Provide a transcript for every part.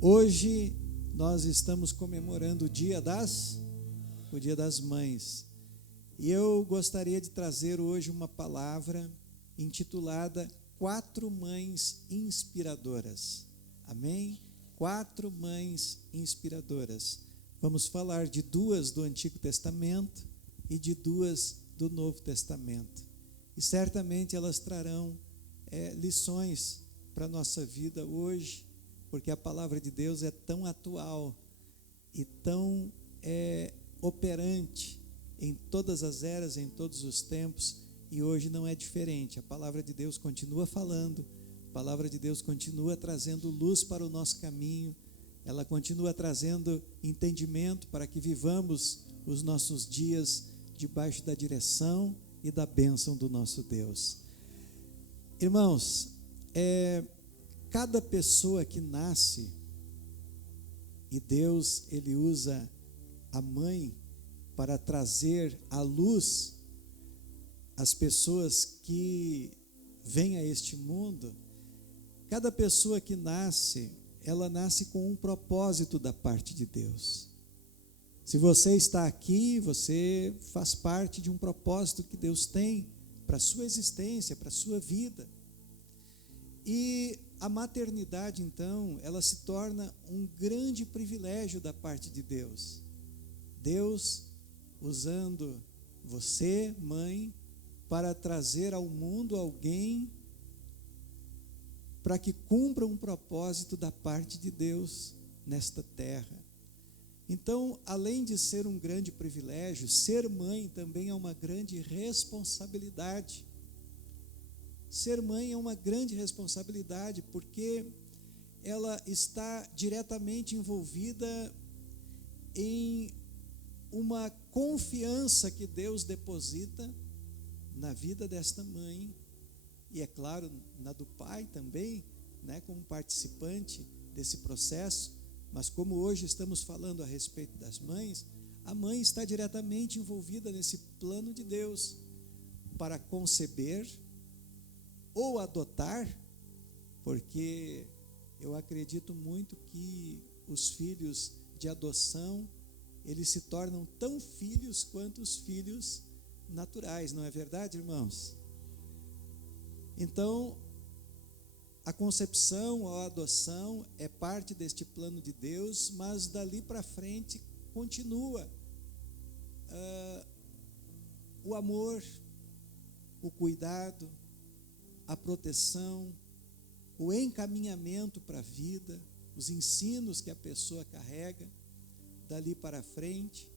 Hoje nós estamos comemorando o Dia das Mães. E eu gostaria de trazer hoje uma palavra intitulada 4 Mães Inspiradoras. Amém? 4 mães inspiradoras. Vamos falar de 2 do Antigo Testamento e de 2 do Novo Testamento. E certamente elas trarão lições para a nossa vida hoje, porque a palavra de Deus é tão atual e tão operante em todas as eras, em todos os tempos, e hoje não é diferente. A palavra de Deus continua falando, a palavra de Deus continua trazendo luz para o nosso caminho, ela continua trazendo entendimento para que vivamos os nossos dias debaixo da direção e da bênção do nosso Deus. Irmãos, cada pessoa que nasce, e Deus, Ele usa a mãe para trazer à luz as pessoas que vêm a este mundo. Cada pessoa que nasce, ela nasce com um propósito da parte de Deus. Se você está aqui, você faz parte de um propósito que Deus tem para a sua existência, para a sua vida. E a maternidade, então, ela se torna um grande privilégio da parte de Deus. Deus usando você, mãe, para trazer ao mundo alguém para que cumpra um propósito da parte de Deus nesta terra. Então, além de ser um grande privilégio, ser mãe também é uma grande responsabilidade. Ser mãe é uma grande responsabilidade, porque ela está diretamente envolvida em uma confiança que Deus deposita na vida desta mãe, e é claro, na do pai também, como participante desse processo. Mas como hoje estamos falando a respeito das mães, a mãe está diretamente envolvida nesse plano de Deus para conceber ou adotar, porque eu acredito muito que os filhos de adoção, eles se tornam tão filhos quanto os filhos naturais, não é verdade, irmãos? Então, a concepção ou a adoção é parte deste plano de Deus, mas dali para frente continua o amor, o cuidado, a proteção, o encaminhamento para a vida, os ensinos que a pessoa carrega dali para frente.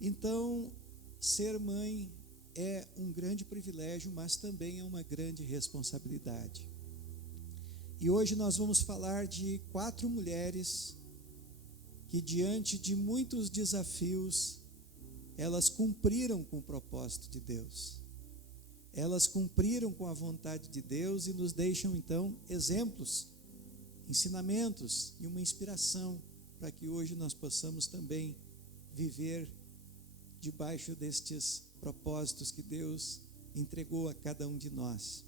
Então, ser mãe é um grande privilégio, mas também é uma grande responsabilidade. E hoje nós vamos falar de 4 mulheres que, diante de muitos desafios, elas cumpriram com o propósito de Deus. Elas cumpriram com a vontade de Deus e nos deixam, então, exemplos, ensinamentos e uma inspiração para que hoje nós possamos também viver debaixo destes propósitos que Deus entregou a cada um de nós.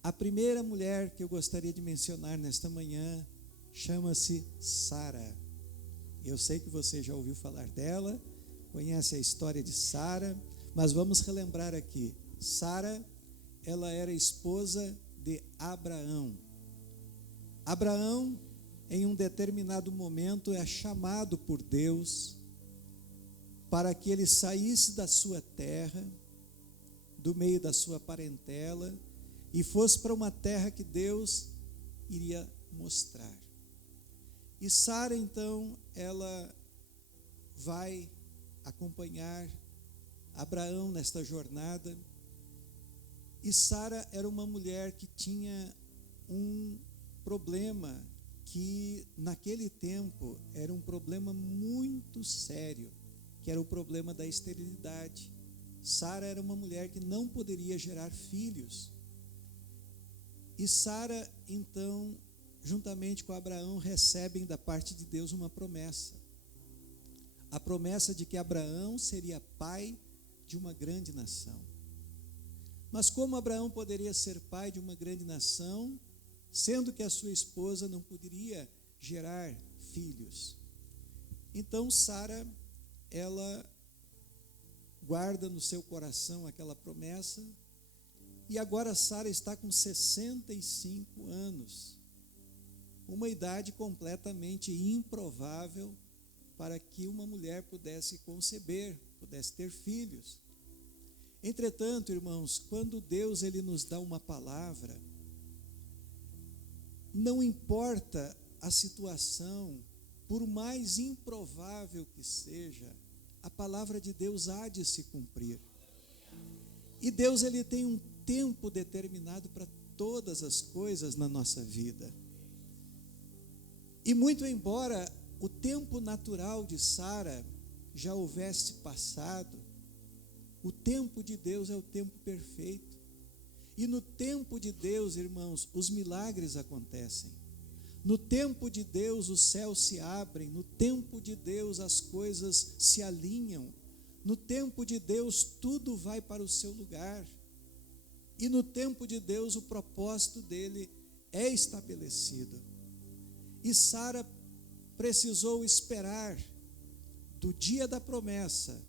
A primeira mulher que eu gostaria de mencionar nesta manhã chama-se Sara. Eu sei que você já ouviu falar dela, conhece a história de Sara, mas vamos relembrar aqui. Sara, ela era esposa de Abraão. Abraão, em um determinado momento, é chamado por Deus para que ele saísse da sua terra, do meio da sua parentela, e fosse para uma terra que Deus iria mostrar. E Sara, então, ela vai acompanhar Abraão nesta jornada. E Sara era uma mulher que tinha um problema que naquele tempo era um problema muito sério, que era o problema da esterilidade. Sara era uma mulher que não poderia gerar filhos. E Sara, então, juntamente com Abraão, recebem da parte de Deus uma promessa. A promessa de que Abraão seria pai de uma grande nação. Mas como Abraão poderia ser pai de uma grande nação, sendo que a sua esposa não poderia gerar filhos. Então Sara, ela guarda no seu coração aquela promessa, e agora Sara está com 65 anos, uma idade completamente improvável para que uma mulher pudesse conceber, pudesse ter filhos. Entretanto, irmãos, quando Deus ele nos dá uma palavra, não importa a situação, por mais improvável que seja, a palavra de Deus há de se cumprir. E Deus ele tem um tempo determinado para todas as coisas na nossa vida. E muito embora o tempo natural de Sara já houvesse passado, o tempo de Deus é o tempo perfeito. E no tempo de Deus, irmãos, os milagres acontecem. No tempo de Deus, os céus se abrem. No tempo de Deus, as coisas se alinham. No tempo de Deus, tudo vai para o seu lugar. E no tempo de Deus, o propósito dele é estabelecido. E Sara precisou esperar do dia da promessa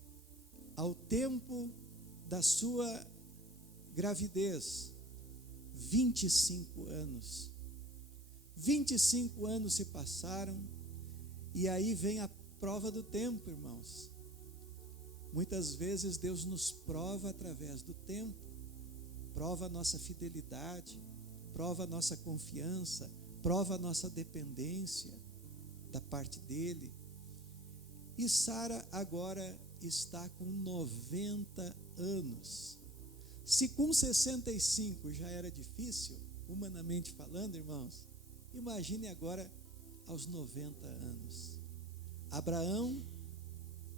ao tempo da sua gravidez, 25 anos. 25 anos se passaram, e aí vem a prova do tempo, irmãos. Muitas vezes Deus nos prova através do tempo, prova a nossa fidelidade, prova a nossa confiança, prova a nossa dependência da parte dele. E Sara agora está com 90 anos. Se com 65 já era difícil, humanamente falando, irmãos, imagine agora aos 90 anos. Abraão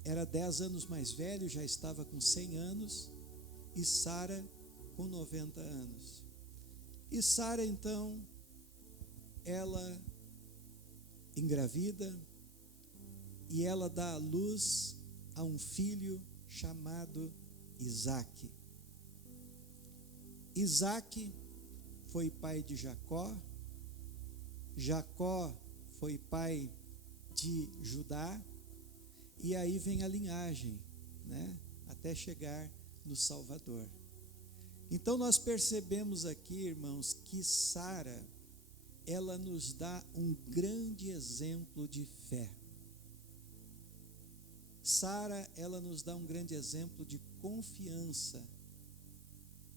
era 10 anos mais velho, já estava com 100 anos, e Sara com 90 anos. E Sara, então, ela engravida, e ela dá à luz a um filho chamado Isaque. Isaque foi pai de Jacó, Jacó foi pai de Judá, e aí vem a linhagem, né, até chegar no Salvador. Então nós percebemos aqui, irmãos, que Sara, ela nos dá um grande exemplo de fé. Sara, ela nos dá um grande exemplo de confiança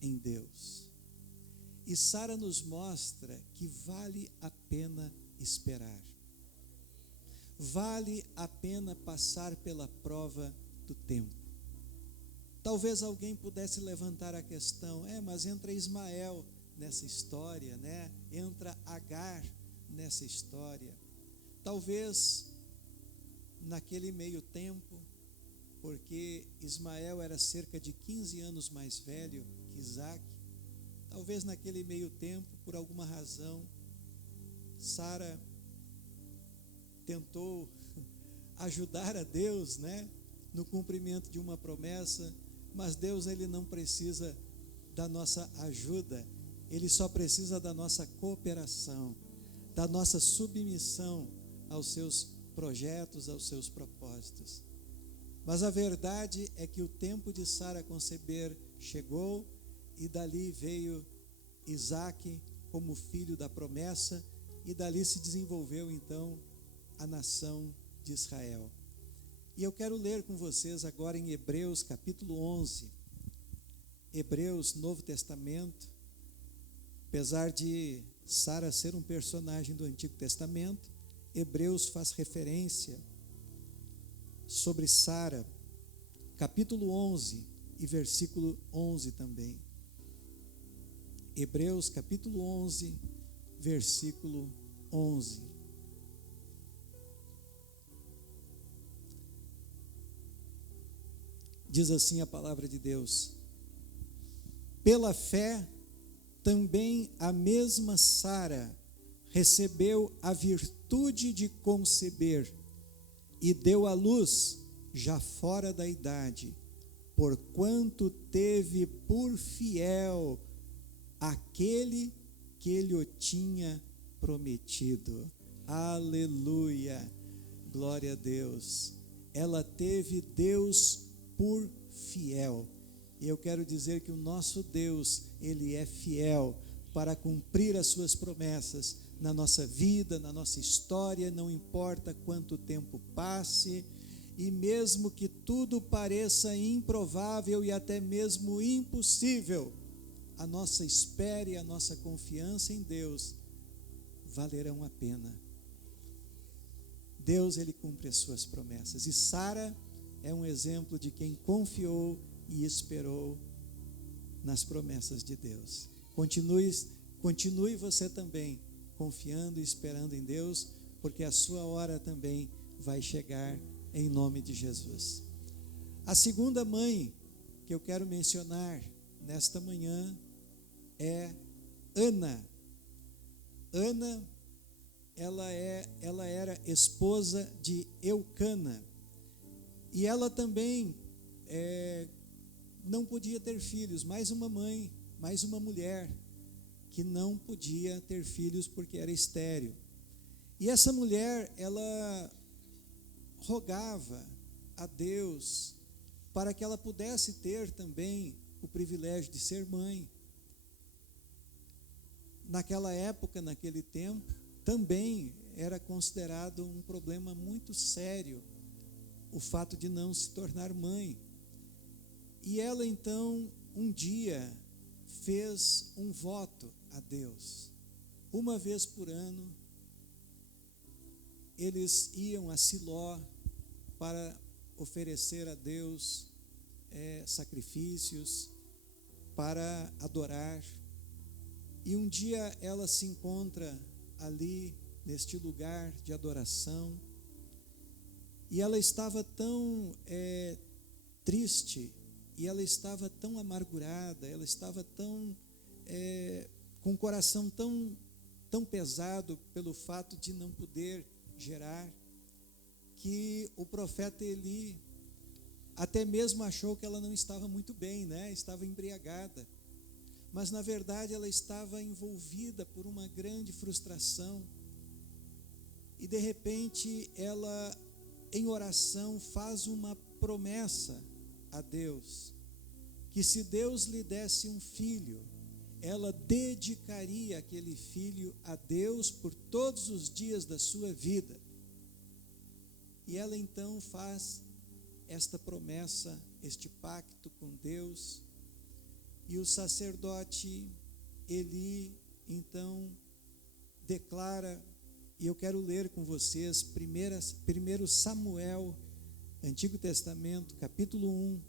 em Deus. E Sara nos mostra que vale a pena esperar. Vale a pena passar pela prova do tempo. Talvez alguém pudesse levantar a questão, mas entra Ismael nessa história, né? Entra Agar nessa história. Talvez naquele meio tempo, porque Ismael era cerca de 15 anos mais velho que Isaque, talvez naquele meio tempo, por alguma razão, Sara tentou ajudar a Deus, né, no cumprimento de uma promessa, mas Deus ele não precisa da nossa ajuda, ele só precisa da nossa cooperação, da nossa submissão aos seus projetos, aos seus propósitos. Mas a verdade é que o tempo de Sara conceber chegou, e dali veio Isaque como filho da promessa, e dali se desenvolveu então a nação de Israel. E eu quero ler com vocês agora em Hebreus capítulo 11, Hebreus, Novo Testamento. Apesar de Sara ser um personagem do Antigo Testamento, Hebreus faz referência sobre Sara, capítulo 11 e versículo 11 também. Hebreus capítulo 11, versículo 11. Diz assim a palavra de Deus: pela fé, também a mesma Sara recebeu a virtude de conceber e deu à luz já fora da idade, porquanto teve por fiel aquele que lhe o tinha prometido. Aleluia, glória a Deus. Ela teve Deus por fiel. E eu quero dizer que o nosso Deus, Ele é fiel para cumprir as suas promessas na nossa vida, na nossa história, não importa quanto tempo passe, e mesmo que tudo pareça improvável e até mesmo impossível, a nossa espera e a nossa confiança em Deus valerão a pena. Deus, Ele cumpre as suas promessas, e Sara é um exemplo de quem confiou e esperou nas promessas de Deus. Continue você também confiando e esperando em Deus, porque a sua hora também vai chegar em nome de Jesus. A segunda mãe que eu quero mencionar nesta manhã é Ana. Ana, ela era esposa de Eucana, e ela também não podia ter filhos. Mais uma mãe, mais uma mulher que não podia ter filhos porque era estéril. E essa mulher, ela rogava a Deus para que ela pudesse ter também o privilégio de ser mãe. Naquela época, naquele tempo, também era considerado um problema muito sério o fato de não se tornar mãe. E ela então, um dia, fez um voto a Deus. Uma vez por ano, eles iam a Siló para oferecer a Deus sacrifícios, para adorar. E um dia ela se encontra ali, neste lugar de adoração, e ela estava tão triste, e ela estava tão amargurada, ela estava tão com o coração tão pesado pelo fato de não poder gerar, que o profeta Eli até mesmo achou que ela não estava muito bem, né? Estava embriagada, mas na verdade ela estava envolvida por uma grande frustração. E de repente ela, em oração, faz uma promessa a Deus, que se Deus lhe desse um filho, ela dedicaria aquele filho a Deus por todos os dias da sua vida. E ela então faz esta promessa, este pacto com Deus, e o sacerdote Eli então declara, e eu quero ler com vocês 1 Samuel, Antigo Testamento, capítulo 1,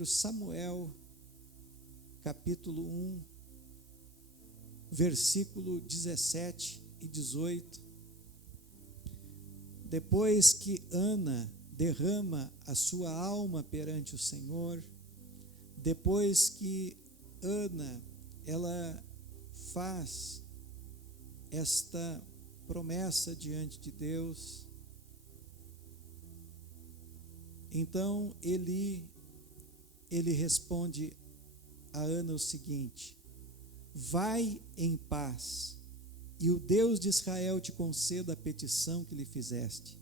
1 Samuel, capítulo 1, versículo 17 e 18. Depois que Ana derrama a sua alma perante o Senhor, depois que Ana, ela faz esta promessa diante de Deus, então ele responde a Ana o seguinte: vai em paz, e o Deus de Israel te conceda a petição que lhe fizeste.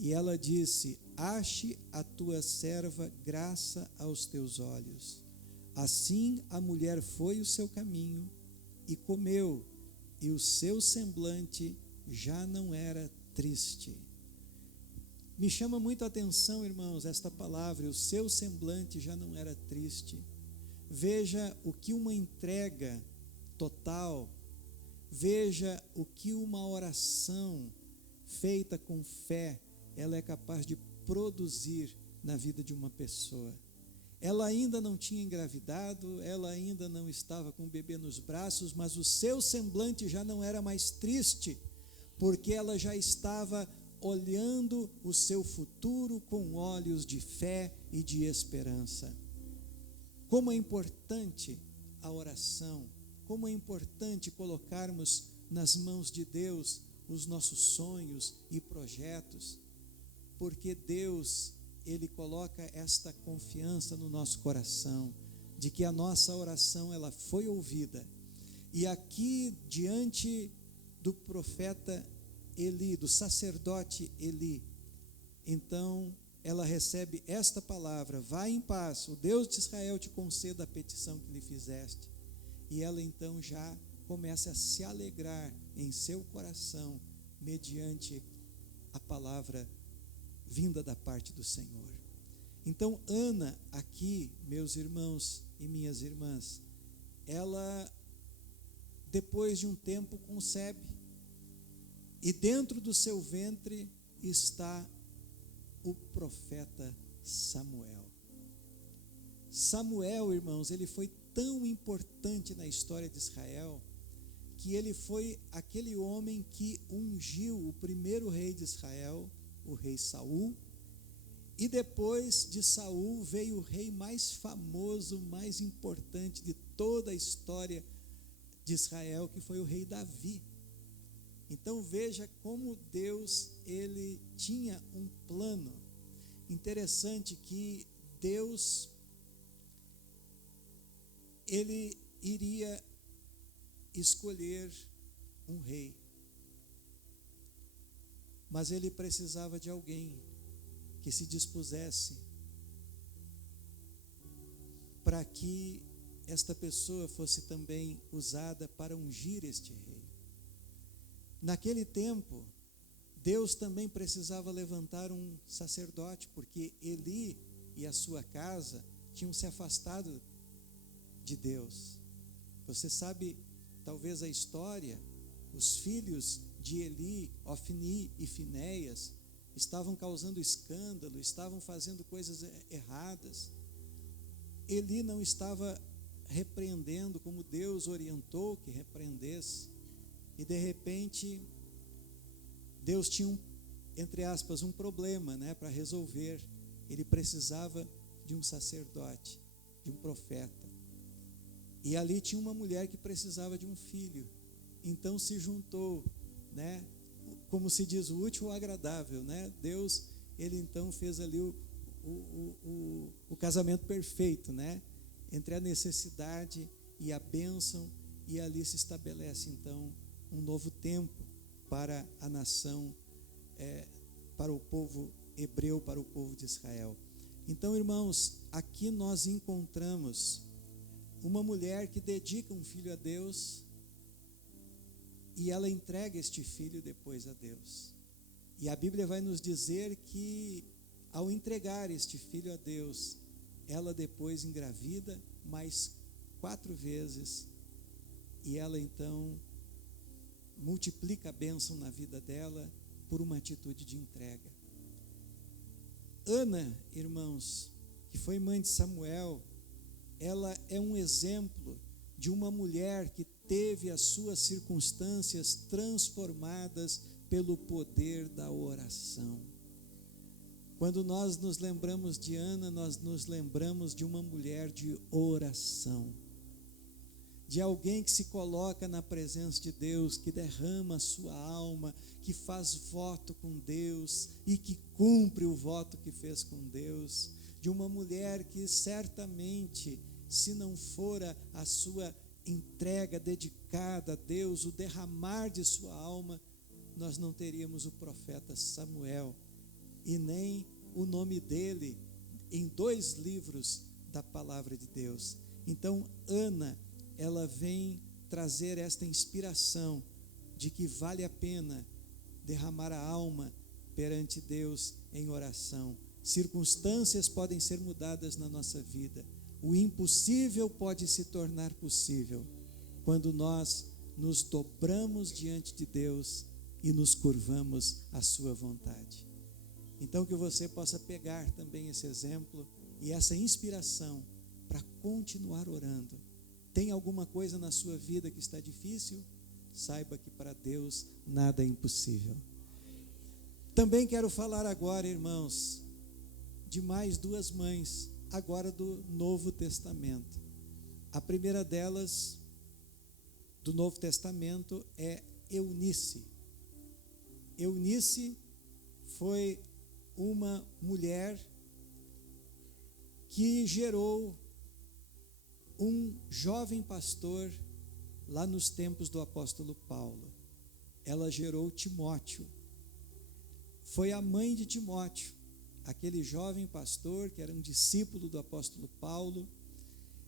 E ela disse: ache a tua serva graça aos teus olhos. Assim a mulher foi o seu caminho e comeu, e o seu semblante já não era triste. Me chama muito a atenção, irmãos, esta palavra, o seu semblante já não era triste. Veja o que uma entrega total, veja o que uma oração feita com fé, ela é capaz de produzir na vida de uma pessoa. Ela ainda não tinha engravidado, ela ainda não estava com o bebê nos braços, mas o seu semblante já não era mais triste, porque ela já estava olhando o seu futuro com olhos de fé e de esperança. Como é importante a oração, como é importante colocarmos nas mãos de Deus os nossos sonhos e projetos, porque Deus, Ele coloca esta confiança no nosso coração, de que a nossa oração ela foi ouvida. E aqui, diante do profeta Eli, do sacerdote Eli. Então ela recebe esta palavra: vai em paz, o Deus de Israel te conceda a petição que lhe fizeste. E ela então já começa a se alegrar em seu coração, mediante a palavra vinda da parte do Senhor. Então Ana aqui, meus irmãos e minhas irmãs, ela depois de um tempo concebe, e dentro do seu ventre está o profeta Samuel. Samuel, irmãos, ele foi tão importante na história de Israel, que ele foi aquele homem que ungiu o primeiro rei de Israel, o rei Saul, e depois de Saul veio o rei mais famoso, mais importante de toda a história de Israel, que foi o rei Davi. Então veja como Deus, ele tinha um plano. Interessante que Deus, ele iria escolher um rei, mas ele precisava de alguém que se dispusesse para que esta pessoa fosse também usada para ungir este rei. Naquele tempo, Deus também precisava levantar um sacerdote, porque Eli e a sua casa tinham se afastado de Deus. Você sabe, talvez, a história: os filhos de Eli, Ofni e Finéias, estavam causando escândalo, estavam fazendo coisas erradas. Eli não estava repreendendo como Deus orientou que repreendesse, e de repente Deus tinha entre aspas, um problema, para resolver. Ele precisava de um sacerdote, de um profeta, e ali tinha uma mulher que precisava de um filho. Então se juntou, como se diz, o útil ao agradável, Deus, ele então fez ali o casamento perfeito, entre a necessidade e a bênção, e ali se estabelece então um novo tempo para a nação, para o povo hebreu, para o povo de Israel. Então, irmãos, aqui nós encontramos uma mulher que dedica um filho a Deus, e ela entrega este filho depois a Deus. E a Bíblia vai nos dizer que, ao entregar este filho a Deus, ela depois engravida mais 4 vezes, e ela então multiplica a bênção na vida dela por uma atitude de entrega. Ana, irmãos, que foi mãe de Samuel, ela é um exemplo de uma mulher que teve as suas circunstâncias transformadas pelo poder da oração. Quando nós nos lembramos de Ana, nós nos lembramos de uma mulher de oração, de alguém que se coloca na presença de Deus, que derrama a sua alma, que faz voto com Deus e que cumpre o voto que fez com Deus, de uma mulher que certamente, se não fora a sua entrega dedicada a Deus, o derramar de sua alma, nós não teríamos o profeta Samuel, e nem o nome dele em 2 livros da palavra de Deus. Então Ana, ela vem trazer esta inspiração de que vale a pena derramar a alma perante Deus em oração. Circunstâncias podem ser mudadas na nossa vida. O impossível pode se tornar possível quando nós nos dobramos diante de Deus e nos curvamos à sua vontade. Então que você possa pegar também esse exemplo e essa inspiração para continuar orando. Tem alguma coisa na sua vida que está difícil? Saiba que para Deus nada é impossível. Também quero falar agora, irmãos, de mais 2 mães, agora do Novo Testamento. A primeira delas, do Novo Testamento, é Eunice. Eunice foi uma mulher que gerou um jovem pastor lá nos tempos do apóstolo Paulo. ela gerou Timóteo. Foi a mãe de Timóteo, aquele jovem pastor que era um discípulo do apóstolo Paulo.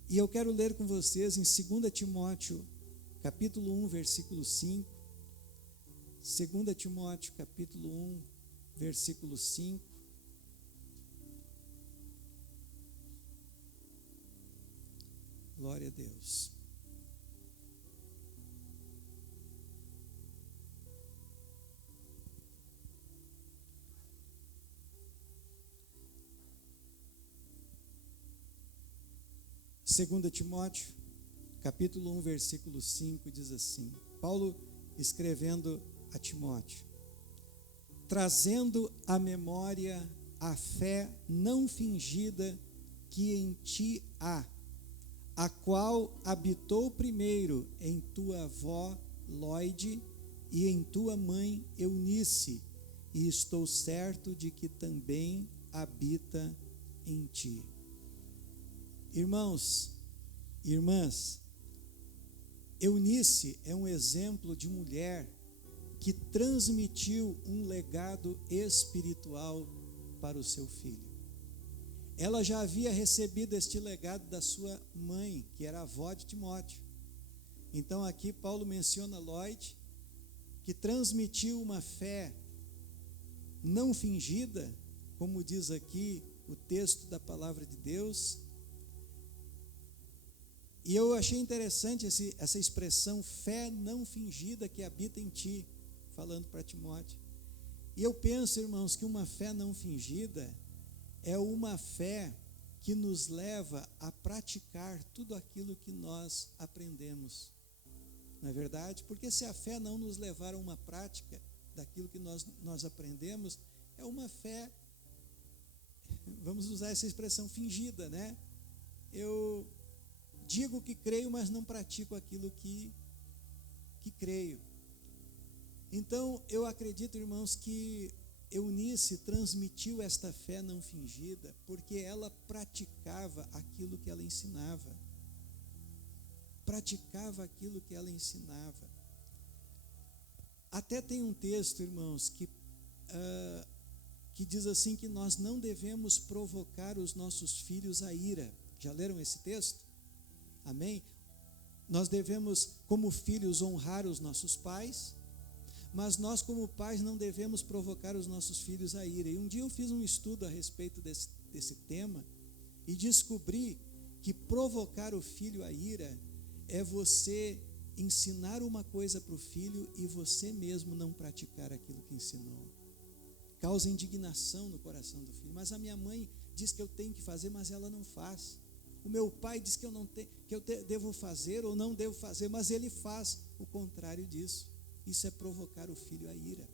E eu quero ler com vocês em 2 Timóteo, capítulo 1, versículo 5. 2 Timóteo, capítulo 1, versículo 5. Glória a Deus. Segunda Timóteo, capítulo 1, versículo 5, diz assim: Paulo escrevendo a Timóteo: trazendo à memória a fé não fingida que em ti há, a qual habitou primeiro em tua avó Lóide e em tua mãe Eunice, e estou certo de que também habita em ti. Irmãos, irmãs, Eunice é um exemplo de mulher que transmitiu um legado espiritual para o seu filho. Ela já havia recebido este legado da sua mãe, que era a avó de Timóteo. Então aqui Paulo menciona Lóide, que transmitiu uma fé não fingida, como diz aqui o texto da palavra de Deus. E eu achei interessante essa expressão, fé não fingida que habita em ti, falando para Timóteo. E eu penso, irmãos, que uma fé não fingida é uma fé que nos leva a praticar tudo aquilo que nós aprendemos. Não é verdade? Porque se a fé não nos levar a uma prática daquilo que nós aprendemos, é uma fé, vamos usar essa expressão, fingida, né? Eu digo que creio, mas não pratico aquilo que creio. Então, eu acredito, irmãos, que Eunice transmitiu esta fé não fingida porque ela praticava aquilo que ela ensinava. Praticava aquilo que ela ensinava. Até tem um texto, irmãos, que diz assim que nós não devemos provocar os nossos filhos à ira. Já leram esse texto? Amém? Nós devemos, como filhos, honrar os nossos pais, mas nós, como pais, não devemos provocar os nossos filhos à ira. E um dia eu fiz um estudo a respeito desse tema e descobri que provocar o filho à ira é você ensinar uma coisa para o filho e você mesmo não praticar aquilo que ensinou. Causa indignação no coração do filho. Mas a minha mãe diz que eu tenho que fazer, mas ela não faz. O meu pai diz que eu devo fazer ou não devo fazer, mas ele faz o contrário disso. Isso é provocar o filho à ira.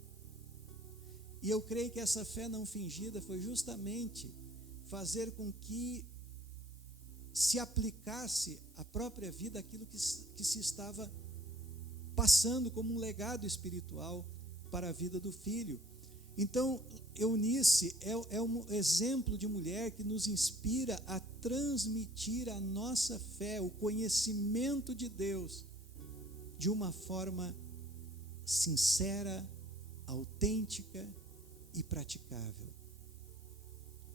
E eu creio que essa fé não fingida foi justamente fazer com que se aplicasse à própria vida aquilo que se estava passando como um legado espiritual para a vida do filho. Então, Eunice é um exemplo de mulher que nos inspira a transmitir a nossa fé, o conhecimento de Deus, de uma forma sincera, autêntica e praticável.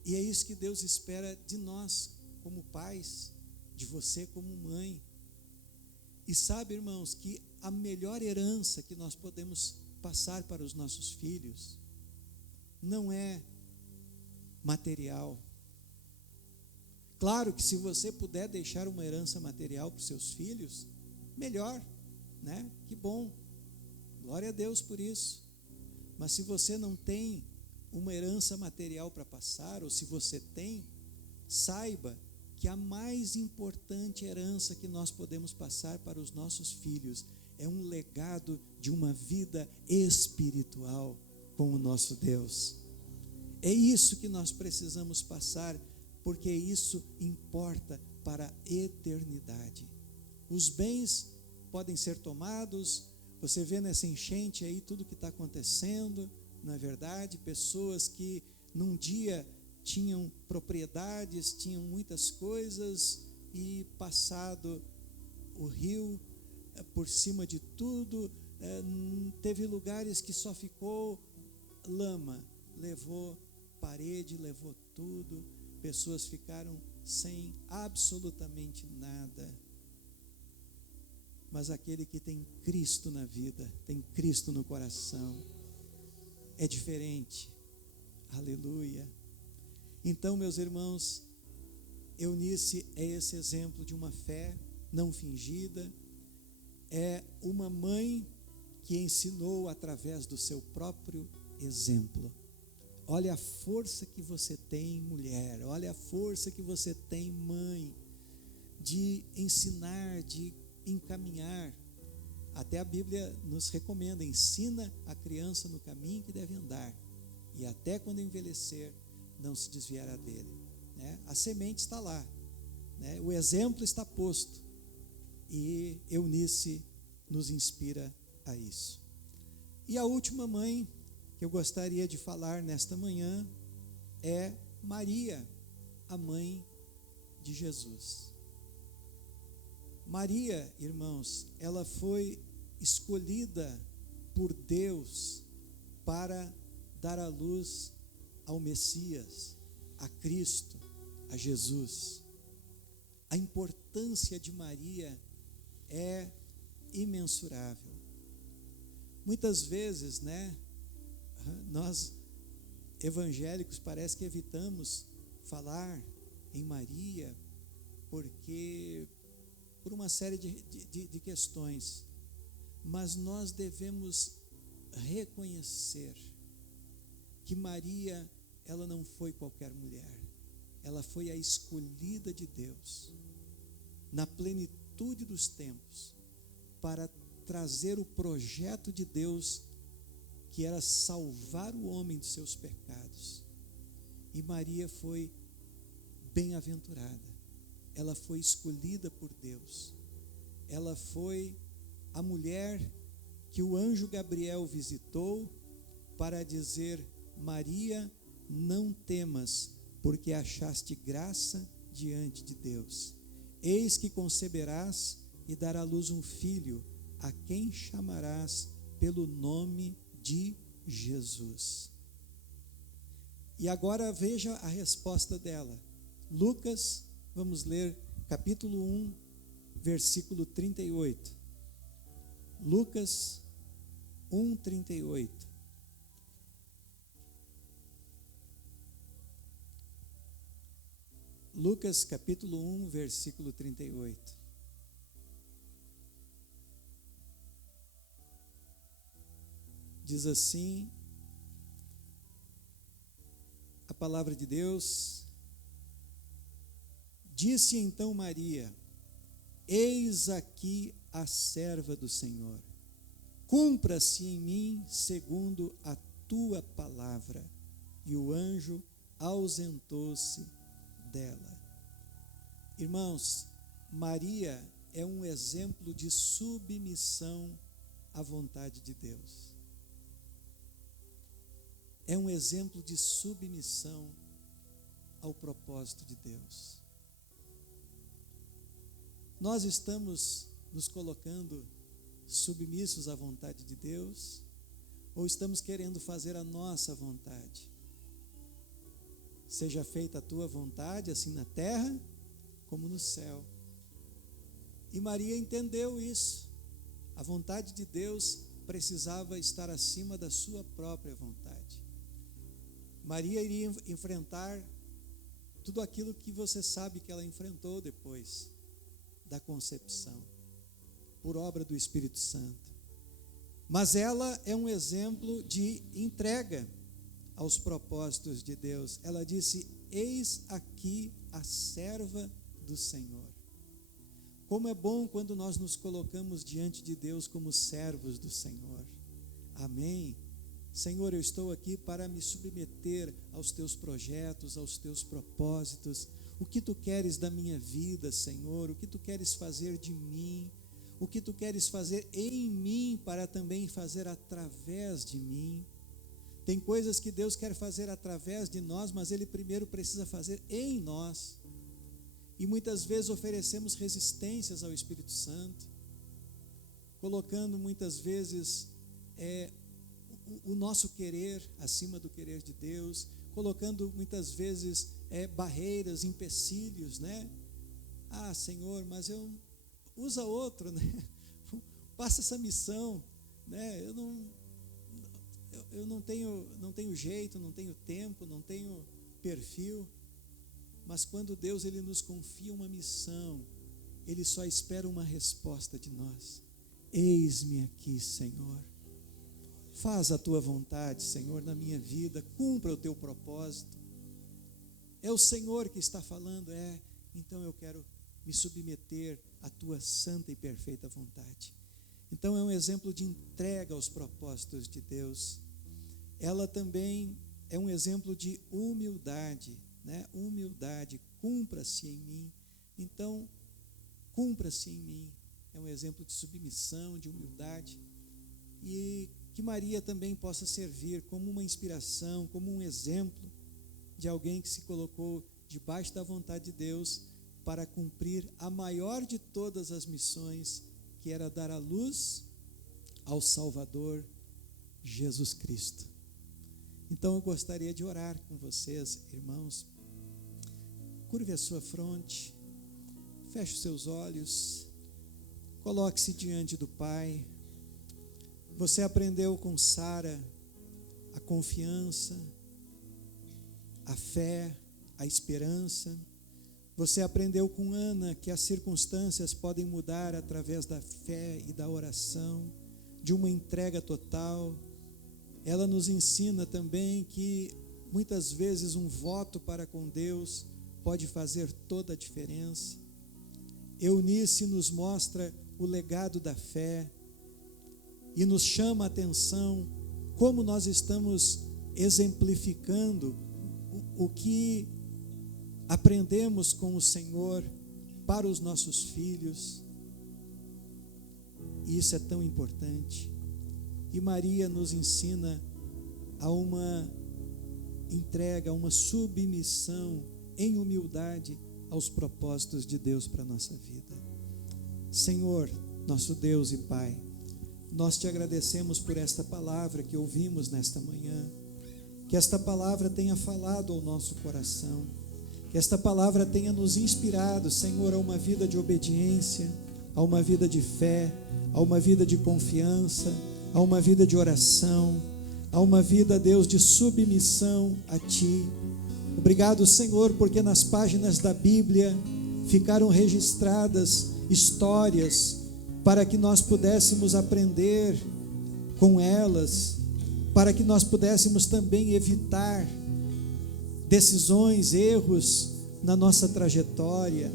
E é isso que Deus espera de nós, como pais, de você como mãe. E sabe, irmãos, que a melhor herança que nós podemos passar para os nossos filhos não é material. Claro que se você puder deixar uma herança material para os seus filhos, melhor, né? Que bom. Glória a Deus por isso. Mas se você não tem uma herança material para passar, ou se você tem, saiba que a mais importante herança que nós podemos passar para os nossos filhos é um legado de uma vida espiritual com o nosso Deus. É isso que nós precisamos passar, porque isso importa para a eternidade. Os bens podem ser tomados. Você vê nessa enchente aí tudo que está acontecendo, não é verdade? Pessoas que num dia tinham propriedades, tinham muitas coisas e passado o rio por cima de tudo, teve lugares que só ficou lama, levou parede, levou tudo, pessoas ficaram sem absolutamente nada. Mas aquele que tem Cristo na vida, tem Cristo no coração, é diferente. Aleluia. Então, meus irmãos, Eunice é esse exemplo de uma fé não fingida, é uma mãe que ensinou através do seu próprio exemplo. Olha a força que você tem, mulher, olha a força que você tem, mãe, de ensinar, de encaminhar. Até a Bíblia nos recomenda: ensina a criança no caminho que deve andar, e até quando envelhecer não se desviará dele, né? A semente está lá, né? O exemplo está posto, e Eunice nos inspira a isso. E a última mãe que eu gostaria de falar nesta manhã é Maria, a mãe de Jesus. Maria, irmãos, ela foi escolhida por Deus para dar à luz ao Messias, a Cristo, a Jesus. A importância de Maria é imensurável. Muitas vezes, né, nós evangélicos parece que evitamos falar em Maria, porque por uma série de questões, mas nós devemos reconhecer que Maria, ela não foi qualquer mulher, ela foi a escolhida de Deus, na plenitude dos tempos, para trazer o projeto de Deus, que era salvar o homem dos seus pecados. E Maria foi bem-aventurada, ela foi escolhida por Deus, ela foi a mulher que o anjo Gabriel visitou para dizer: Maria, não temas, porque achaste graça diante de Deus. Eis que conceberás e darás à luz um filho, a quem chamarás pelo nome de Jesus. E agora veja a resposta dela. Lucas, vamos ler capítulo 1, versículo 38. Lucas 1, 38. Lucas capítulo 1, versículo 38. Diz assim a palavra de Deus: disse então Maria: eis aqui a serva do Senhor, cumpra-se em mim segundo a tua palavra. E o anjo ausentou-se dela. Irmãos, Maria é um exemplo de submissão à vontade de Deus. É um exemplo de submissão ao propósito de Deus. Nós estamos nos colocando submissos à vontade de Deus, ou estamos querendo fazer a nossa vontade? Seja feita a tua vontade, assim na terra como no céu. E Maria entendeu isso. A vontade de Deus precisava estar acima da sua própria vontade. Maria iria enfrentar tudo aquilo que você sabe que ela enfrentou depois da concepção, por obra do Espírito Santo. Mas ela é um exemplo de entrega aos propósitos de Deus. Ela disse: eis aqui a serva do Senhor. Como é bom quando nós nos colocamos diante de Deus como servos do Senhor. Amém? Senhor, eu estou aqui para me submeter aos teus projetos, aos teus propósitos. O que tu queres da minha vida, Senhor? O que tu queres fazer de mim? O que tu queres fazer em mim para também fazer através de mim? Tem coisas que Deus quer fazer através de nós, mas Ele primeiro precisa fazer em nós. E muitas vezes oferecemos resistências ao Espírito Santo, colocando muitas vezes o nosso querer acima do querer de Deus, colocando muitas vezes barreiras, empecilhos, né? Ah, Senhor, mas usa outro, né? Passa essa missão, né? Eu não tenho jeito, não tenho tempo, não tenho perfil. Mas quando Deus ele nos confia uma missão, Ele só espera uma resposta de nós. Eis-me aqui, Senhor. Faz a tua vontade, Senhor, na minha vida, cumpra o teu propósito. É o Senhor que está falando, então eu quero me submeter à tua santa e perfeita vontade. Então é um exemplo de entrega aos propósitos de Deus. Ela também é um exemplo de humildade, né? Humildade, cumpra-se em mim. Então, cumpra-se em mim. É um exemplo de submissão, de humildade. E que Maria também possa servir como uma inspiração, como um exemplo de alguém que se colocou debaixo da vontade de Deus para cumprir a maior de todas as missões, que era dar a luz ao Salvador Jesus Cristo. Então eu gostaria de orar com vocês, irmãos. Curve a sua fronte, feche os seus olhos, coloque-se diante do Pai. Você aprendeu com Sara a confiança, a fé, a esperança. Você aprendeu com Ana que as circunstâncias podem mudar através da fé e da oração, de uma entrega total. Ela nos ensina também que muitas vezes um voto para com Deus pode fazer toda a diferença. Eunice nos mostra o legado da fé e nos chama a atenção como nós estamos exemplificando o que aprendemos com o Senhor para os nossos filhos. E isso é tão importante. E Maria nos ensina a uma entrega, a uma submissão em humildade aos propósitos de Deus para a nossa vida. Senhor, nosso Deus e Pai, nós te agradecemos por esta palavra que ouvimos nesta manhã, que esta palavra tenha falado ao nosso coração, que esta palavra tenha nos inspirado, Senhor, a uma vida de obediência, a uma vida de fé, a uma vida de confiança, a uma vida de oração, a uma vida, Deus, de submissão a Ti. Obrigado, Senhor, porque nas páginas da Bíblia ficaram registradas histórias para que nós pudéssemos aprender com elas, para que nós pudéssemos também evitar decisões, erros na nossa trajetória.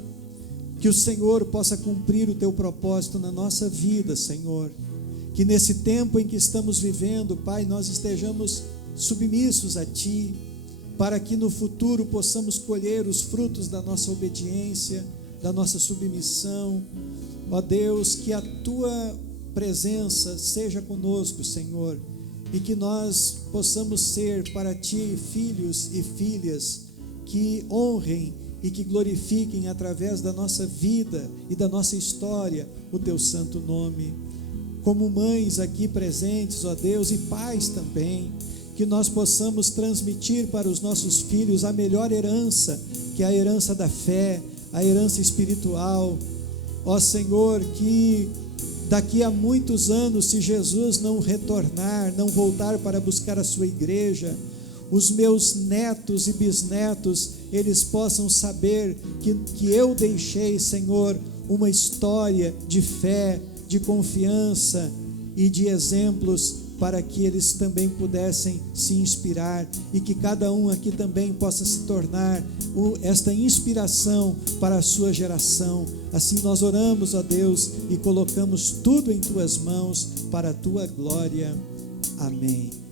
Que o Senhor possa cumprir o Teu propósito na nossa vida, Senhor. Que nesse tempo em que estamos vivendo, Pai, nós estejamos submissos a Ti, para que no futuro possamos colher os frutos da nossa obediência, da nossa submissão. Ó Deus, que a Tua presença seja conosco, Senhor, e que nós possamos ser para Ti filhos e filhas que honrem e que glorifiquem através da nossa vida e da nossa história o Teu santo nome. Como mães aqui presentes, ó Deus, e pais também, que nós possamos transmitir para os nossos filhos a melhor herança, que é a herança da fé, a herança espiritual. Ó Senhor, que daqui a muitos anos, se Jesus não retornar, não voltar para buscar a sua igreja, os meus netos e bisnetos, eles possam saber que eu deixei, Senhor, uma história de fé, de confiança e de exemplos para que eles também pudessem se inspirar e que cada um aqui também possa se tornar esta inspiração para a sua geração. Assim nós oramos, ó Deus, e colocamos tudo em Tuas mãos para a Tua glória. Amém.